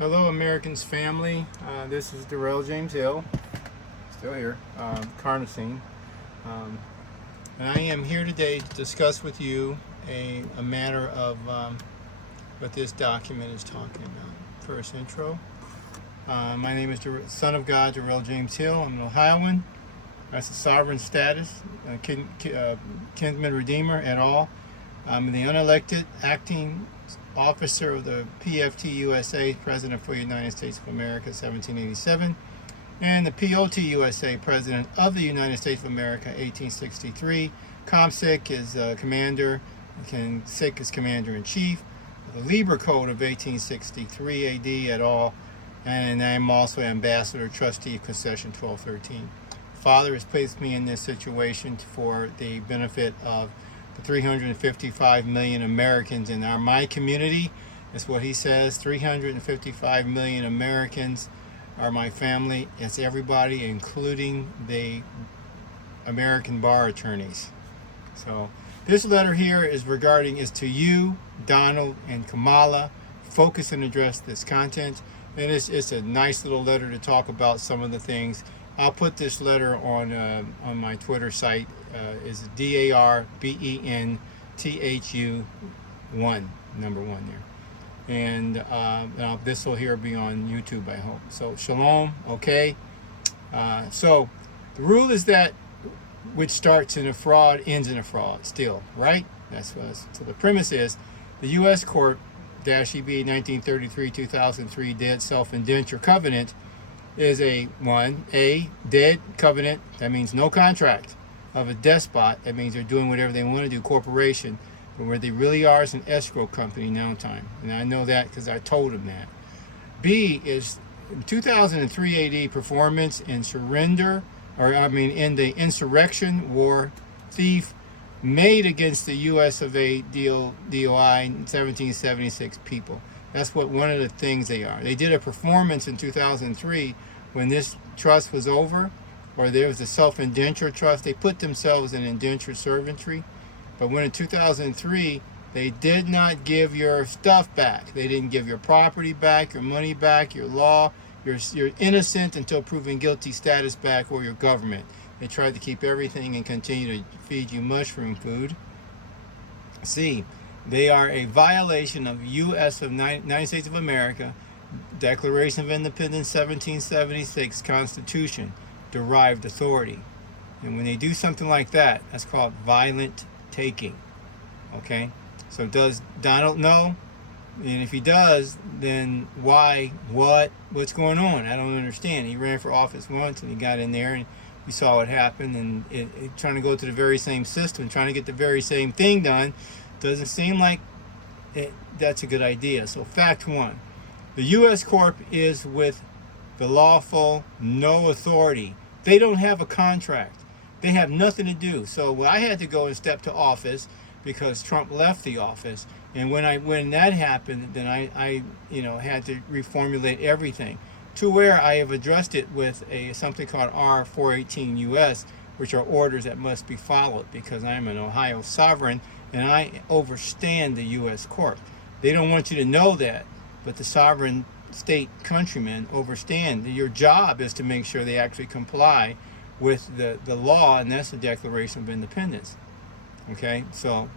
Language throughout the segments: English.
Hello, Americans family. This is Darrell James Hill, still here, Carnosine. And I am here today to discuss with you a matter of what this document is talking about. First intro. My name is Son of God, Darrell James Hill. I'm an Ohioan. That's a sovereign status, kinsman redeemer at all. I'm the unelected acting officer of the PFT USA, President for the United States of America, 1787, and the POT USA, President of the United States of America, 1863. ComSec is commander, SIC is commander-in-chief, the Lieber Code of 1863 AD et al., and I'm also ambassador, trustee of concession 1213. Father has placed me in this situation for the benefit of 355 million Americans in my community. That's what he says. 355 million Americans are my family. It's everybody, including the American bar attorneys. So this letter here is to you, Donald and Kamala. Focus and address this content. And it's a nice little letter to talk about some of the things. I'll put this letter on my Twitter site. Is DARBENTHU 1, number 1 there. And this will here be on YouTube, I hope. So shalom, okay? So the rule is that which starts in a fraud ends in a fraud still, right? That's what. So the premise is the US-Corp -EB 1933-2003 dead self-indenture covenant is a dead covenant. That means no contract of a despot. That means they're doing whatever they want to do, corporation. But where they really are is an escrow company now time. And I know that because I told them that. B is 2003 AD performance in in the insurrection war thief made against the US of A DOI 1776 people. That's what one of the things they are. They did a performance in 2003 when this trust was over, or there was a self-indenture trust. They put themselves in indentured servantry. But when in 2003, they did not give your stuff back. They didn't give your property back, your money back, your law. You're innocent until proven guilty status back, or your government. They tried to keep everything and continue to feed you mushroom food. C, they are a violation of United States of America, Declaration of Independence 1776, Constitution, derived authority. And when they do something like that, that's called violent taking. Okay? So does Donald know? And if he does, then why? What's going on? I don't understand. He ran for office once and he got in there and you saw what happened, and trying to go to the very same system, trying to get the very same thing done, doesn't seem like that's a good idea. So fact one, the US-Corp is with the lawful no authority. They don't have a contract. They have nothing to do. So I had to go and step to office because Trump left the office. And when that happened, then I had to reformulate everything to where I have addressed it with something called R418 US, which are orders that must be followed because I'm an Ohio sovereign and I overstand the US-Corp. They don't want you to know that, but the sovereign state countrymen overstand. Your job is to make sure they actually comply with the law, and that's the Declaration of Independence. Okay, so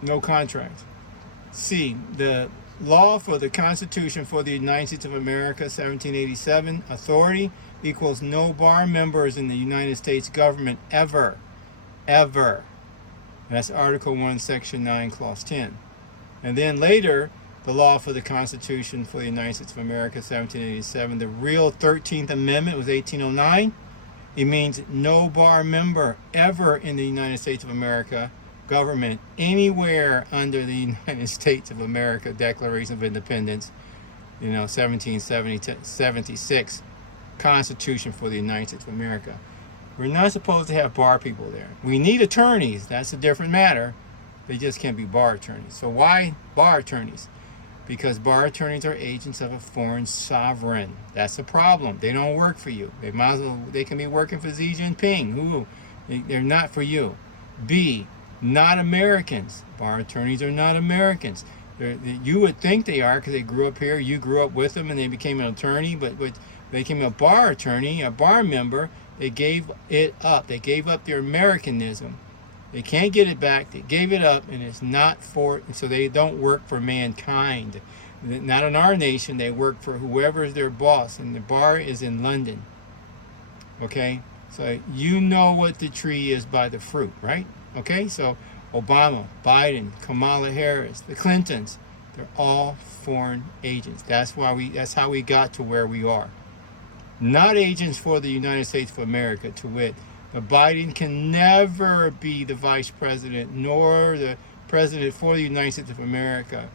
no contract. C, the law for the Constitution for the United States of America, 1787, authority equals no bar members in the United States government ever. That's Article 1, Section 9, Clause 10. And then later, the law for the Constitution for the United States of America, 1787, the real 13th Amendment was 1809. It means no bar member ever in the United States of America government anywhere under the United States of America Declaration of Independence, 1776 Constitution for the United States of America. We're not supposed to have bar people there. We need attorneys. That's a different matter. They just can't be bar attorneys. So why bar attorneys? Because bar attorneys are agents of a foreign sovereign. That's the problem. They don't work for you. They can be working for Xi Jinping. They're not for you. B, not Americans. Bar attorneys are not Americans. You would think they are because they grew up here. You grew up with them, and they became an attorney. But they became a bar attorney, a bar member. They gave it up. They gave up their Americanism. They can't get it back. They gave it up, and it's not for. So they don't work for mankind. Not in our nation. They work for whoever is their boss, and the bar is in London. Okay, so you know what the tree is by the fruit, right? Okay, so Obama, Biden, Kamala Harris, the Clintons, they're all foreign agents. That's how we got to where we are. Not agents for the United States of America, to wit. The Biden can never be the vice president, nor the president for the United States of America.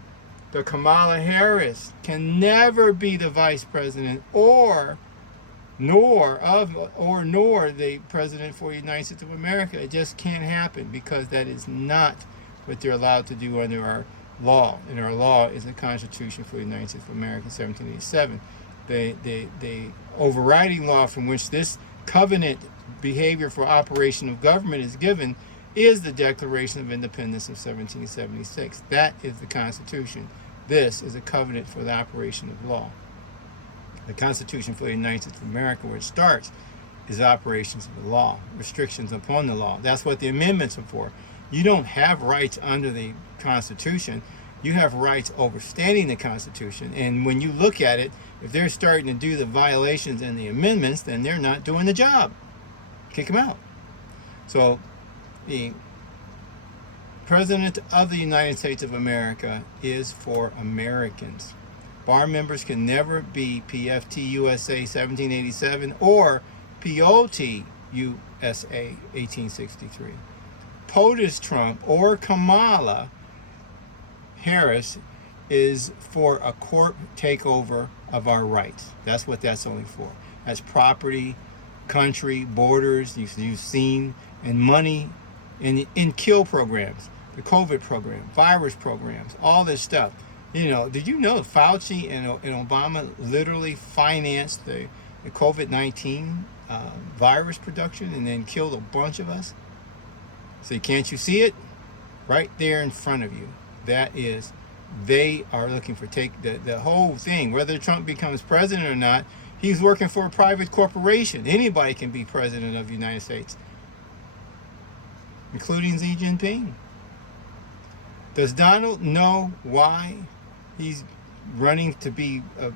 The Kamala Harris can never be the vice president nor the president for the United States of America. It just can't happen because that is not what they're allowed to do under our law. And our law is the Constitution for the United States of America, 1787. The overriding law from which this covenant behavior for operation of government is given is the Declaration of Independence of 1776. That is the Constitution. This is a covenant for the operation of law. The Constitution for the United States of America, where it starts, is operations of the law, restrictions upon the law. That's what the amendments are for. You don't have rights under the Constitution. You have rights overstanding the Constitution. And when you look at it, if they're starting to do the violations in the amendments, then they're not doing the job. Kick them out. So the President of the United States of America is for Americans. Bar members can never be PFT USA 1787 or POT USA 1863. POTUS Trump or Kamala Harris is for a court takeover of our rights. That's what that's only for. That's property, country, borders, you've seen, and money in kill programs, the COVID program, virus programs, all this stuff. You know, did you know Fauci and Obama literally financed the COVID-19 virus production and then killed a bunch of us? So can't you see it? Right there in front of you. That is, they are looking for the whole thing. Whether Trump becomes president or not, he's working for a private corporation. Anybody can be president of the United States, including Xi Jinping. Does Donald know why he's running to be a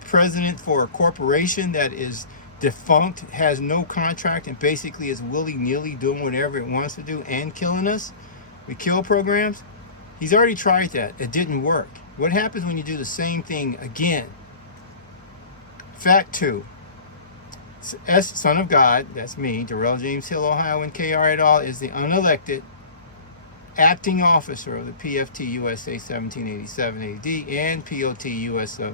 president for a corporation that is defunct, has no contract, and basically is willy-nilly doing whatever it wants to do and killing us with kill programs? He's already tried that. It didn't work. What happens when you do the same thing again? Fact 2. Son of God, that's me, Darrell James Hill, Ohio, and KR et al., is the unelected acting officer of the PFT USA 1787 AD and POT USA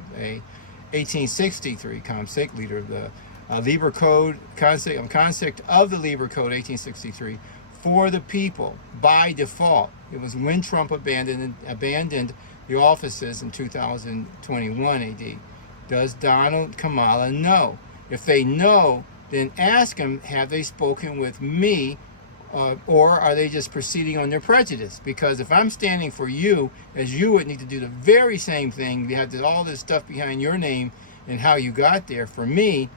1863, ComSec, leader of the Liber Code, concept of the Liber Code 1863, for the people by default. It was when Trump abandoned the offices in 2021 AD. Does Donald Kamala know? If they know, then ask them, have they spoken with me, or are they just proceeding on their prejudice? Because if I'm standing for you, as you would need to do the very same thing, you have all this stuff behind your name and how you got there. For me,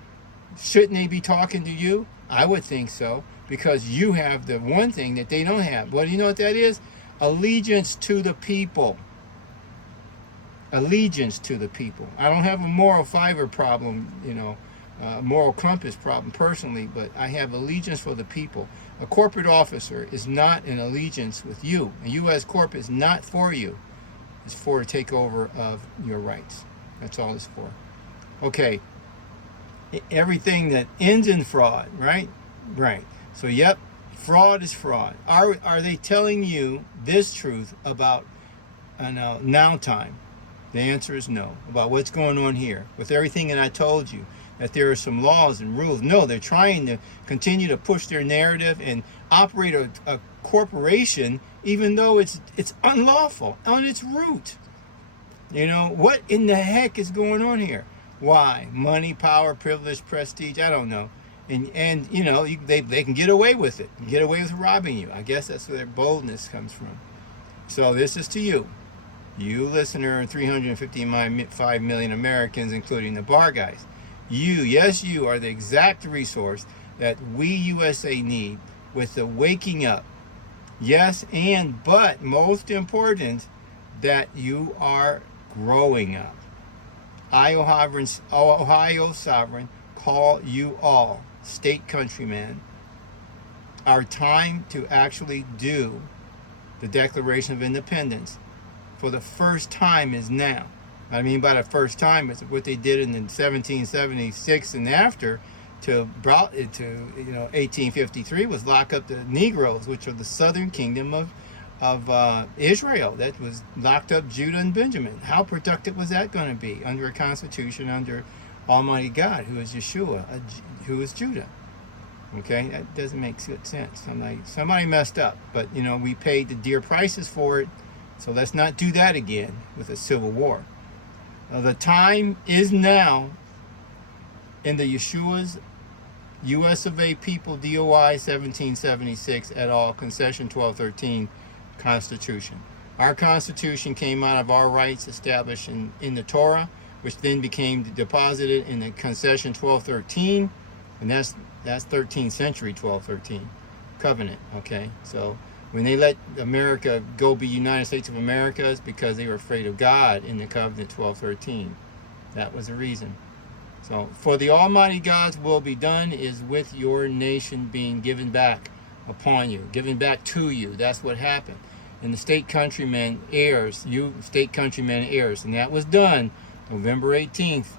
shouldn't they be talking to you? I would think so, because you have the one thing that they don't have. Well, you know what that is? Allegiance to the people. Allegiance to the people. I don't have a moral fiber problem, moral compass problem personally, but I have allegiance for the people. A corporate officer is not an allegiance with you. A US-Corp is not for you. It's for a takeover of your rights. That's all it's for. Okay. Everything that ends in fraud, right? Right. So, yep, fraud is fraud. Are they telling you this truth about now time? The answer is no. About what's going on here. With everything that I told you, that there are some laws and rules. No, they're trying to continue to push their narrative and operate a corporation, even though it's unlawful on its root. What in the heck is going on here? Why? Money, power, privilege, prestige, I don't know. And they can get away with it. Get away with robbing you. I guess that's where their boldness comes from. So this is to you. You listener, 355 million Americans, including the bar guys. You, yes, you are the exact resource that we USA need with the waking up. Yes, but most important, that you are growing up. Ohio Sovereign, call you all, state countrymen. Our time to actually do the Declaration of Independence for the first time is now. I mean by the first time, it's what they did in 1776 and after to 1853 was lock up the Negroes, which are the southern kingdom of Israel. That was locked up Judah and Benjamin. How productive was that going to be under a constitution under Almighty God, who is Yeshua, who is Judah? Okay, that doesn't make good sense. Somebody messed up, but we paid the dear prices for it. So let's not do that again with a civil war. The time is now in the Yeshua's U.S. of A. People DOI 1776 et al. Concession 1213 Constitution. Our Constitution came out of our rights established in the Torah, which then became deposited in the Concession 1213, and that's 13th century 1213 covenant. Okay, so when they let America go be United States of America, it's because they were afraid of God in the covenant 1213. That was the reason. So, for the Almighty God's will be done is with your nation being given back upon you, given back to you. That's what happened. And the state countrymen heirs, you state countrymen heirs, and that was done November 18th,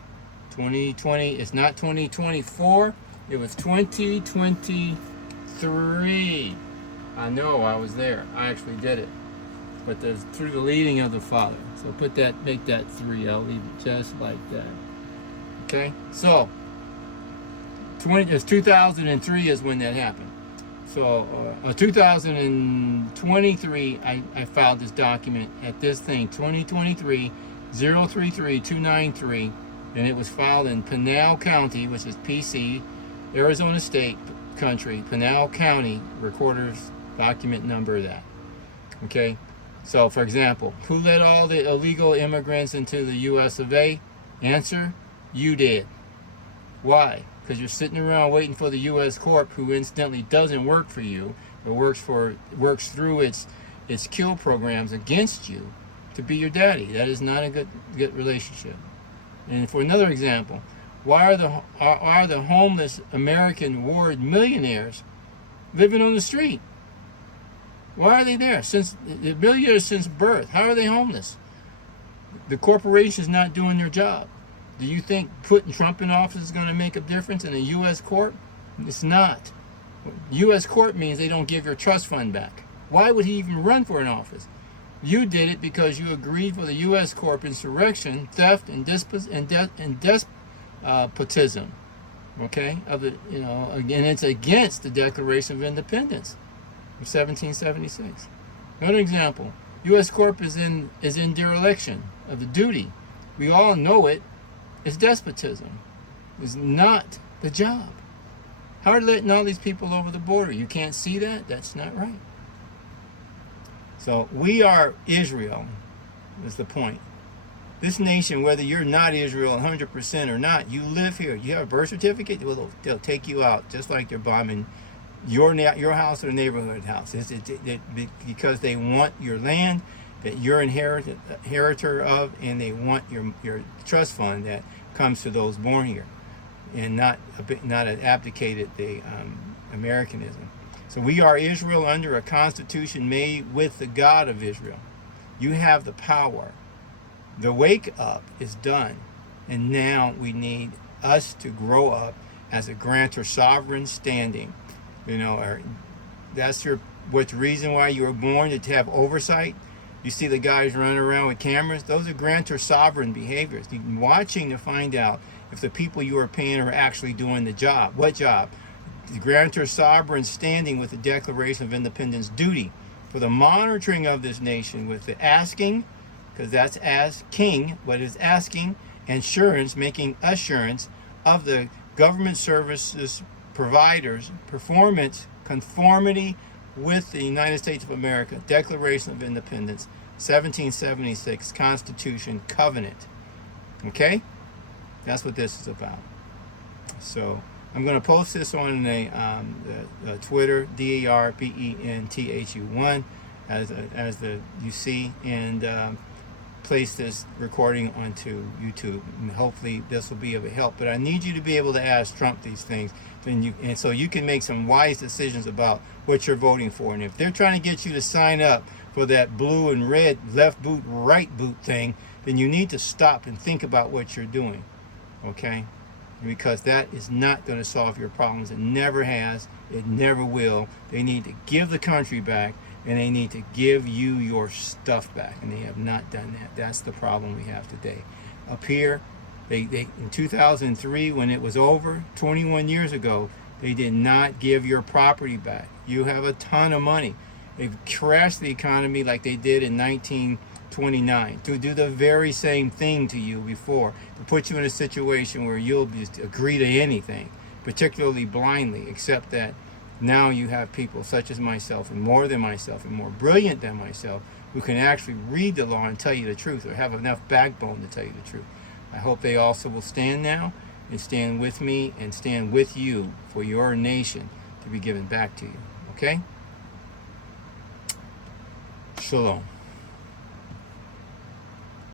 2020. It's not 2024, it was 2023. I know, I was there. I actually did it. But there's through the leading of the Father. So make that 3. I'll leave it just like that. Okay, so 2003 is when that happened. So 2023, I filed this document at this thing, 2023 033293, and it was filed in Pinal County, which is PC, Arizona State country, Pinal County, recorder's document number of that. Okay, so for example, who let all the illegal immigrants into the US of A? Answer, you did. Why? Because you're sitting around waiting for the US-Corp, who incidentally doesn't work for you, but works through its kill programs against you to be your daddy. That is not a good relationship. And for another example, why are the homeless American ward millionaires living on the street? Why are they there? Since the millionaires since birth, how are they homeless? The corporation's not doing their job. Do you think putting Trump in office is going to make a difference in a US-Corp? It's not. US-Corp means they don't give your trust fund back. Why would he even run for an office? You did it because you agreed for the US-Corp insurrection, theft, and despotism. Okay, and it's against the Declaration of Independence of 1776. Another example: US-Corp is in dereliction of the duty. We all know it. It's despotism. It's not the job. How are they letting all these people over the border? You can't see that? That's not right. So we are Israel, is the point. This nation, whether you're not Israel 100% or not, you live here. You have a birth certificate, well, they'll take you out, just like they're bombing your house or neighborhood house. Because they want your land that you're inheritor of, and they want your trust fund that comes to those born here, and not abdicated the Americanism. So we are Israel under a constitution made with the God of Israel. You have the power. The wake up is done, and now we need us to grow up as a grantor sovereign standing. That's what's the reason why you were born, to have oversight. You see the guys running around with cameras. Those are grantor sovereign behaviors. You're watching to find out if the people you are paying are actually doing the job. What job? The grantor sovereign standing with the Declaration of Independence duty for the monitoring of this nation with the asking, because that's as king, what is asking, assurance, making assurance of the government services providers' performance, conformity with the United States of America, Declaration of Independence, 1776 Constitution Covenant. Okay? That's what this is about. So I'm going to post this on the Twitter, DARBENTHU1, as the you see, and place this recording onto YouTube. And hopefully this will be of help. But I need you to be able to ask Trump these things, and so you can make some wise decisions about what you're voting for. And if they're trying to get you to sign up for that blue and red left boot, right boot thing, then you need to stop and think about what you're doing. Okay? Because that is not going to solve your problems. It never has. It never will. They need to give the country back, and they need to give you your stuff back, and they have not done that. That's the problem we have today. Up here, they in 2003, when it was over, 21 years ago, they did not give your property back. You have a ton of money. They've crashed the economy like they did in 1929 to do the very same thing to you before, to put you in a situation where you'll just agree to anything, particularly blindly, except that now you have people such as myself, and more than myself, and more brilliant than myself, who can actually read the law and tell you the truth, or have enough backbone to tell you the truth. I hope they also will stand now and stand with me and stand with you for your nation to be given back to you. Okay? Shalom.